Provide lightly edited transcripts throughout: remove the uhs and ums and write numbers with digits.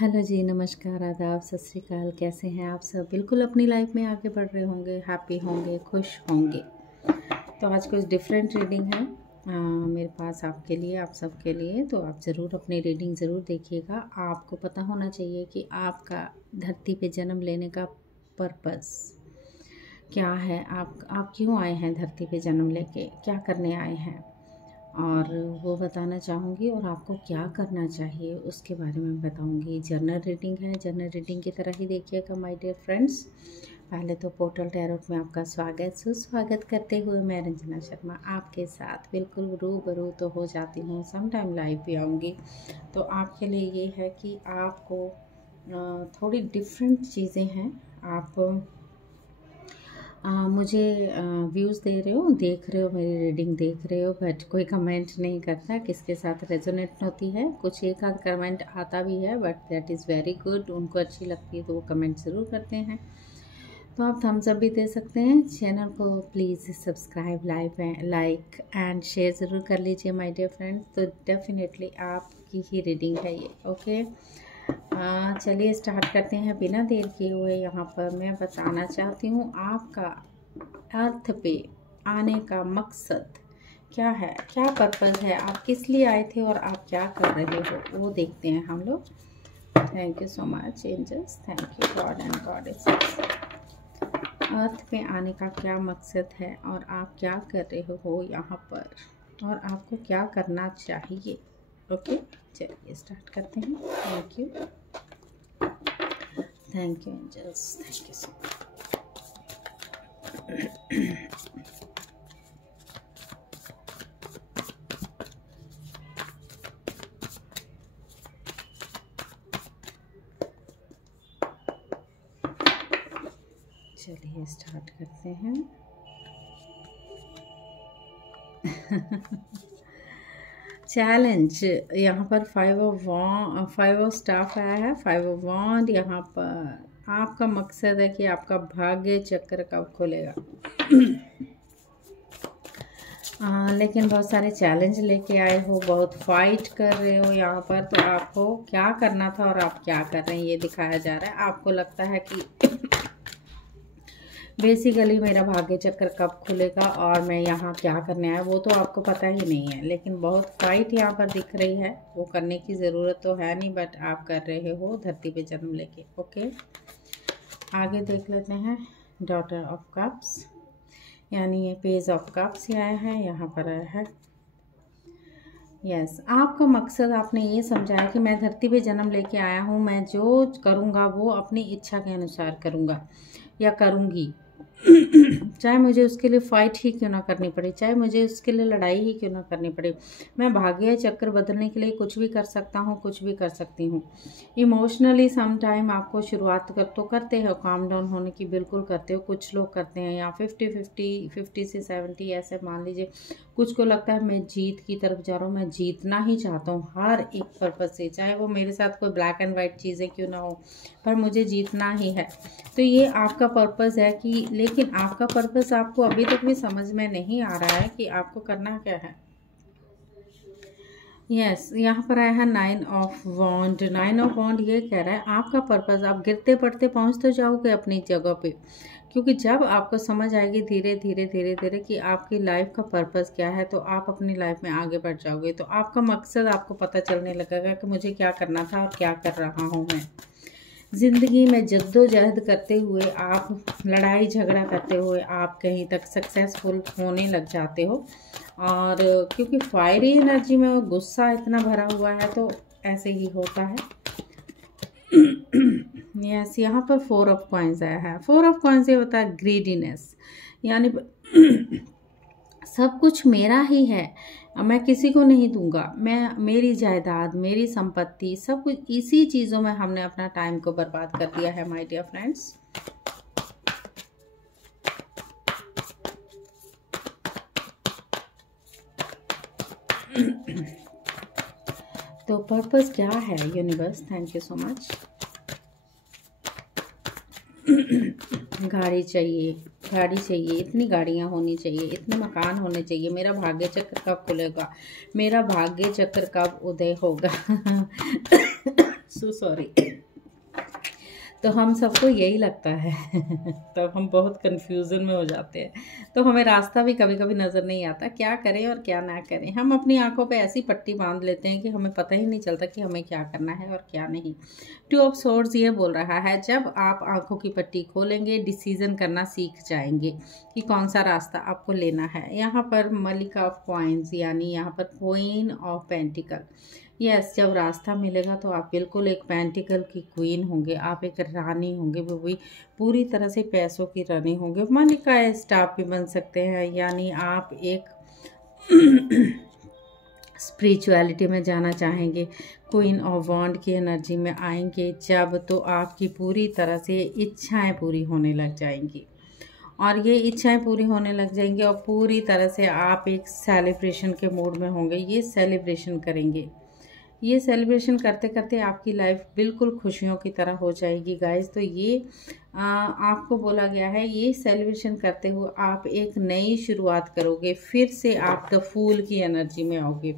Hello जी, नमस्कार, आदाब, सत श्री अकाल। कैसे हैं आप सब? बिल्कुल अपनी लाइफ में आगे बढ़ रहे होंगे, हैप्पी होंगे, खुश होंगे। तो आज कुछ डिफरेंट रीडिंग है मेरे पास आपके लिए, आप सबके लिए। तो आप ज़रूर अपनी रीडिंग ज़रूर देखिएगा। आपको पता होना चाहिए कि आपका धरती पे जन्म लेने का पर्पस क्या है। आप क्यों आए हैं धरती पे जन्म लेके, क्या करने आए हैं, और वो बताना चाहूँगी। और आपको क्या करना चाहिए उसके बारे में बताऊँगी। जर्नल रीडिंग है, जर्नल रीडिंग की तरह ही देखिएगा माय डियर फ्रेंड्स। पहले तो पोर्टल टैरोट में आपका सुस्वागत करते हुए मैं रंजना शर्मा आपके साथ बिल्कुल रूबरू तो हो जाती हूँ, सम टाइम लाइव भी आऊँगी। तो आपके लिए ये है कि आपको थोड़ी डिफरेंट चीज़ें हैं। आप मुझे व्यूज़ दे रहे हो, देख रहे हो, मेरी रीडिंग देख रहे हो, बट कोई कमेंट नहीं करता किसके साथ रेजोनेट होती है। कुछ एक आध कमेंट आता भी है, but that is very good. उनको अच्छी लगती है तो वो कमेंट ज़रूर करते हैं। तो आप थम्स अप भी दे सकते हैं। चैनल को please subscribe, like and share ज़रूर कर लीजिए माय डियर फ्रेंड्स। तो डेफिनेटली आपकी ही रीडिंग है ये। ओके, चलिए स्टार्ट करते हैं बिना देर किए हुए। यहाँ पर मैं बताना चाहती हूँ आपका अर्थ पे आने का मकसद क्या है, क्या पर्पस है, आप किस लिए आए थे और आप क्या कर रहे हो, वो देखते हैं हम लोग। Thank you so much angels, thank you God and goddesses. Earth पे आने का क्या मकसद है और आप क्या कर रहे हो यहाँ पर, और आपको क्या करना चाहिए। ओके, चलिए स्टार्ट करते हैं। Thank you angels, thank you so much. चलिए स्टार्ट करते हैं। चैलेंज, यहाँ पर फाइव ऑफ स्टाफ आया है, 5 ऑफ वॉन्ड। यहाँ पर आपका मकसद है कि आपका भाग्य चक्र कब खुलेगा। लेकिन बहुत सारे चैलेंज लेके आए हो, बहुत फाइट कर रहे हो यहाँ पर। तो आपको क्या करना था और आप क्या कर रहे हैं ये दिखाया जा रहा है। आपको लगता है कि बेसिकली मेरा भाग्य चक्र कब खुलेगा और मैं यहाँ क्या करने आया, वो तो आपको पता ही नहीं है। लेकिन बहुत फाइट यहाँ पर दिख रही है, वो करने की ज़रूरत तो है नहीं, बट आप कर रहे हो धरती पे जन्म लेके। ओके, आगे देख लेते हैं। डॉटर ऑफ कप्स, यानी ये पेज ऑफ कप्स आया है, यहाँ पर आया है। यस, आपका मकसद, आपने ये समझा है कि मैं धरती पे जन्म लेके आया हूँ, मैं जो करूँगा वो अपनी इच्छा के अनुसार करूँगा या करूँगी, चाहे मुझे उसके लिए फ़ाइट ही क्यों ना करनी पड़े, चाहे मुझे उसके लिए लड़ाई ही क्यों ना करनी पड़े। मैं भाग्य चक्र बदलने के लिए कुछ भी कर सकता हूँ, कुछ भी कर सकती हूँ। इमोशनली सम टाइम आपको शुरुआत करते हो काम डाउन होने की, बिल्कुल करते हो। कुछ लोग करते हैं या 50 से 70 ऐसे मान लीजिए। कुछ को लगता है मैं जीत की तरफ जा रहा हूँ, मैं जीतना ही चाहता हूँ हर एक पर्पज़ से, चाहे वो मेरे साथ कोई ब्लैक एंड वाइट चीज़ें क्यों ना हो, पर मुझे जीतना ही है। तो ये आपका पर्पस है कि, लेकिन आपका पर्पस आपको अभी तक भी समझ में नहीं आ रहा है कि आपको करना क्या है। यस, यहाँ पर आया है 9 ऑफ वॉन्ड। 9 ऑफ वॉन्ड ये कह रहा है आपका पर्पस, आप गिरते पड़ते पहुँच तो जाओगे अपनी जगह पे, क्योंकि जब आपको समझ आएगी धीरे धीरे कि आपकी लाइफ का पर्पस क्या है, तो आप अपनी लाइफ में आगे बढ़ जाओगे। तो आपका मकसद आपको पता चलने लगेगा कि मुझे क्या करना था और क्या कर रहा हूँ मैं। ज़िंदगी में जद्दोजहद करते हुए, आप लड़ाई झगड़ा करते हुए आप कहीं तक सक्सेसफुल होने लग जाते हो। और क्योंकि फायरी एनर्जी में वो गुस्सा इतना भरा हुआ है, तो ऐसे ही होता है। यस, यहाँ पर 4 ऑफ कॉइंस आया है। 4 ऑफ कॉइंस ये होता है ग्रीडीनेस, यानी सब कुछ मेरा ही है, मैं किसी को नहीं दूंगा। मेरी जायदाद, मेरी संपत्ति, सब कुछ इसी चीज़ों में हमने अपना टाइम को बर्बाद कर दिया है माय डियर फ्रेंड्स। तो पर्पस क्या है universe, thank you so much. गाड़ी चाहिए, इतनी गाड़ियाँ होनी चाहिए, इतने मकान होने चाहिए। मेरा भाग्य चक्र कब खुलेगा, मेरा भाग्य चक्र कब उदय होगा। So sorry. तो हम सबको यही लगता है तो हम बहुत कंफ्यूजन में हो जाते हैं, तो हमें रास्ता भी कभी कभी नज़र नहीं आता, क्या करें और क्या ना करें। हम अपनी आंखों पे ऐसी पट्टी बांध लेते हैं कि हमें पता ही नहीं चलता कि हमें क्या करना है और क्या नहीं। टू ऑफ सोर्ड्स ये बोल रहा है, जब आप आंखों की पट्टी खोलेंगे डिसीजन करना सीख जाएंगे कि कौन सा रास्ता आपको लेना है। यहाँ पर मलिका ऑफ कॉइन्स यानी यहाँ पर क्वीन ऑफ पेंटिकल। यस, जब रास्ता मिलेगा तो आप बिल्कुल एक पेंटिकल की क्वीन होंगे, आप एक रानी होंगे, वो भी पूरी तरह से पैसों की रानी होंगे। मलिका स्टाफ भी बन सकते हैं, यानी आप एक स्पिरिचुअलिटी में जाना चाहेंगे, क्वीन ऑफ वॉन्ड की एनर्जी में आएंगे जब, तो आपकी पूरी तरह से इच्छाएं पूरी होने लग जाएंगी। और ये इच्छाएं पूरी होने लग जाएंगी और पूरी तरह से आप एक सेलिब्रेशन के मूड में होंगे। ये सेलिब्रेशन करेंगे, ये सेलिब्रेशन करते करते आपकी लाइफ बिल्कुल खुशियों की तरह हो जाएगी गाइस। तो ये आपको बोला गया है, ये सेलिब्रेशन करते हुए आप एक नई शुरुआत करोगे, फिर से आप द फूल की एनर्जी में आओगे।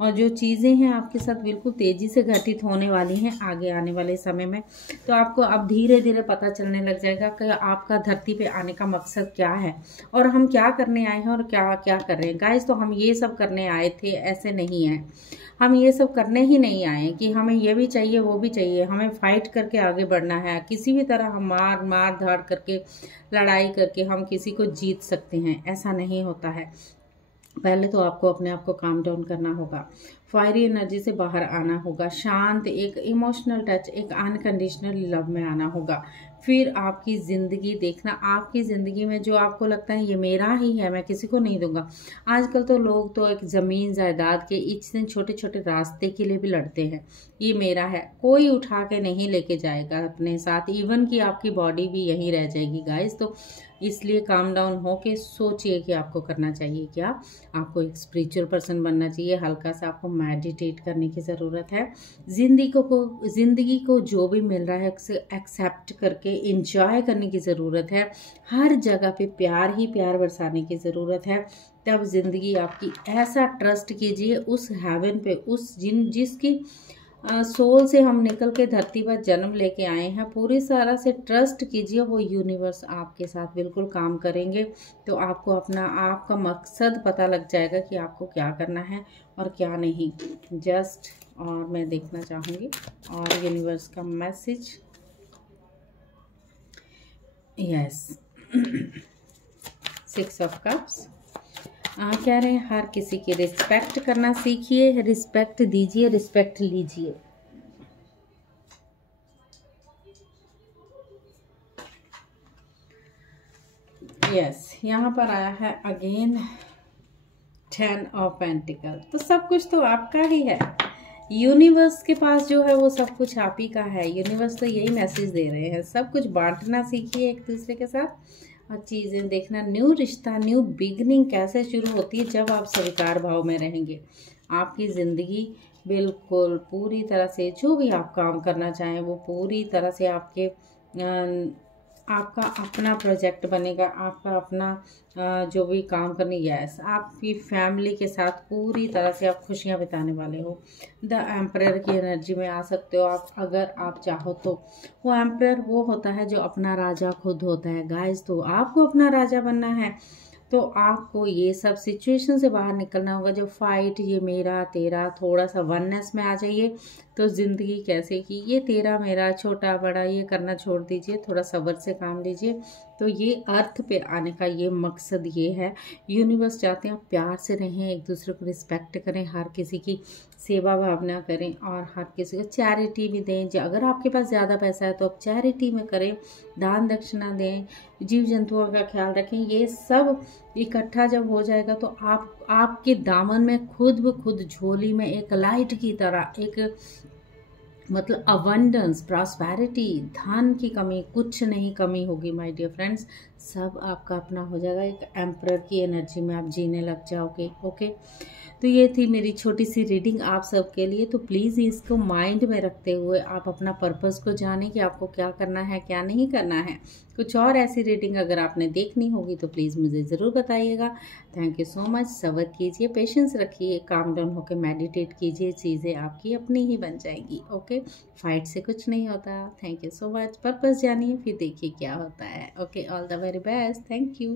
और जो चीज़ें हैं आपके साथ बिल्कुल तेज़ी से घटित होने वाली हैं आगे आने वाले समय में। तो आपको अब धीरे धीरे पता चलने लग जाएगा कि आपका धरती पे आने का मकसद क्या है और हम क्या करने आए हैं और क्या क्या कर रहे हैं। गाइस, तो हम ये सब करने आए थे, ऐसे नहीं है। हम ये सब करने ही नहीं आए कि हमें ये भी चाहिए वो भी चाहिए। हमें फाइट करके आगे बढ़ना है, किसी भी तरह हम मार धाड़ करके, लड़ाई करके हम किसी को जीत सकते हैं, ऐसा नहीं होता है। पहले तो आपको अपने आप को काम डाउन करना होगा, फायरी एनर्जी से बाहर आना होगा, शांत एक इमोशनल टच, एक अनकंडीशनल लव में आना होगा। फिर आपकी ज़िंदगी देखना, आपकी ज़िंदगी में जो आपको लगता है ये मेरा ही है, मैं किसी को नहीं दूंगा। आजकल तो लोग तो एक ज़मीन जायदाद के इतने छोटे छोटे रास्ते के लिए भी लड़ते हैं, ये मेरा है, कोई उठा के नहीं लेके जाएगा अपने साथ, इवन कि आपकी बॉडी भी यहीं रह जाएगी गाइस। तो इसलिए काम डाउन हो के सोचिए कि आपको करना चाहिए क्या। आपको एक स्पिरिचुअल पर्सन बनना चाहिए, हल्का सा आपको मेडिटेट करने की ज़रूरत है। ज़िंदगी को जो भी मिल रहा है उसे एक्सेप्ट करके एंजॉय करने की ज़रूरत है। हर जगह पे प्यार ही प्यार बरसाने की ज़रूरत है। तब ज़िंदगी आपकी, ऐसा ट्रस्ट कीजिए उस हेवन पे, उस जिसकी सोल से हम निकल के धरती पर जन्म लेके आए हैं, पूरी तरह से ट्रस्ट कीजिए, वो यूनिवर्स आपके साथ बिल्कुल काम करेंगे। तो आपको अपना आपका मकसद पता लग जाएगा कि आपको क्या करना है और क्या नहीं। जस्ट, और मैं देखना चाहूँगी और यूनिवर्स का मैसेज। यस, 6 ऑफ कप्स कह रहे हैं हर किसी की रिस्पेक्ट करना सीखिए, रिस्पेक्ट दीजिए, रिस्पेक्ट लीजिए। यस, यहाँ पर आया है अगेन 10 ऑफ पेंटिकल। तो सब कुछ तो आपका ही है, यूनिवर्स के पास जो है वो सब कुछ आप ही का है। यूनिवर्स तो यही मैसेज दे रहे हैं, सब कुछ बांटना सीखिए एक दूसरे के साथ और चीज़ें देखना। न्यू रिश्ता, न्यू बिगनिंग कैसे शुरू होती है, जब आप स्वीकार भाव में रहेंगे। आपकी ज़िंदगी बिल्कुल पूरी तरह से, जो भी आप काम करना चाहें वो पूरी तरह से आपका अपना प्रोजेक्ट बनेगा, आपका अपना जो भी काम करनी। यस, आपकी फैमिली के साथ पूरी तरह से आप खुशियां बिताने वाले हो। द एम्परर की एनर्जी में आ सकते हो आप, अगर आप चाहो तो। वो एम्परर वो होता है जो अपना राजा खुद होता है गाइस। तो आपको अपना राजा बनना है, तो आपको ये सब सिचुएशन से बाहर निकलना होगा। जो फाइट, ये मेरा तेरा, थोड़ा सा वननेस में आ जाइए। तो ज़िंदगी कैसे कि ये तेरा मेरा, छोटा बड़ा ये करना छोड़ दीजिए, थोड़ा सब्र से काम लीजिए। तो ये अर्थ पे आने का ये मकसद ये है। यूनिवर्स चाहते हैं आप प्यार से रहें, एक दूसरे को रिस्पेक्ट करें, हर किसी की सेवा भावना करें और हर किसी को चैरिटी भी दें। अगर आपके पास ज़्यादा पैसा है तो आप चैरिटी में करें, दान दक्षिणा दें, जीव जंतुओं का ख्याल रखें। ये सब इकट्ठा जब हो जाएगा तो आपके दामन में खुद ब खुद झोली में एक लाइट की तरह, एक मतलब अबंडेंस, प्रॉस्पेरिटी, धन की कमी कुछ नहीं कमी होगी माय डियर फ्रेंड्स। सब आपका अपना हो जाएगा, एक एम्परर की एनर्जी में आप जीने लग जाओगे। ओके, तो ये थी मेरी छोटी सी रीडिंग आप सबके लिए। तो प्लीज़ इसको माइंड में रखते हुए आप अपना पर्पस को जानें कि आपको क्या करना है क्या नहीं करना है। कुछ और ऐसी रीडिंग अगर आपने देखनी होगी तो प्लीज़ मुझे ज़रूर बताइएगा। Thank you so much. सब्र कीजिए, पेशेंस रखिए, काम डाउन होकर मेडिटेट कीजिए, चीज़ें आपकी अपनी ही बन जाएंगी। ओके, फाइट से कुछ नहीं होता। Thank you so much. Purpose जानिए फिर देखिए क्या होता है। Okay, all the very best. Thank you.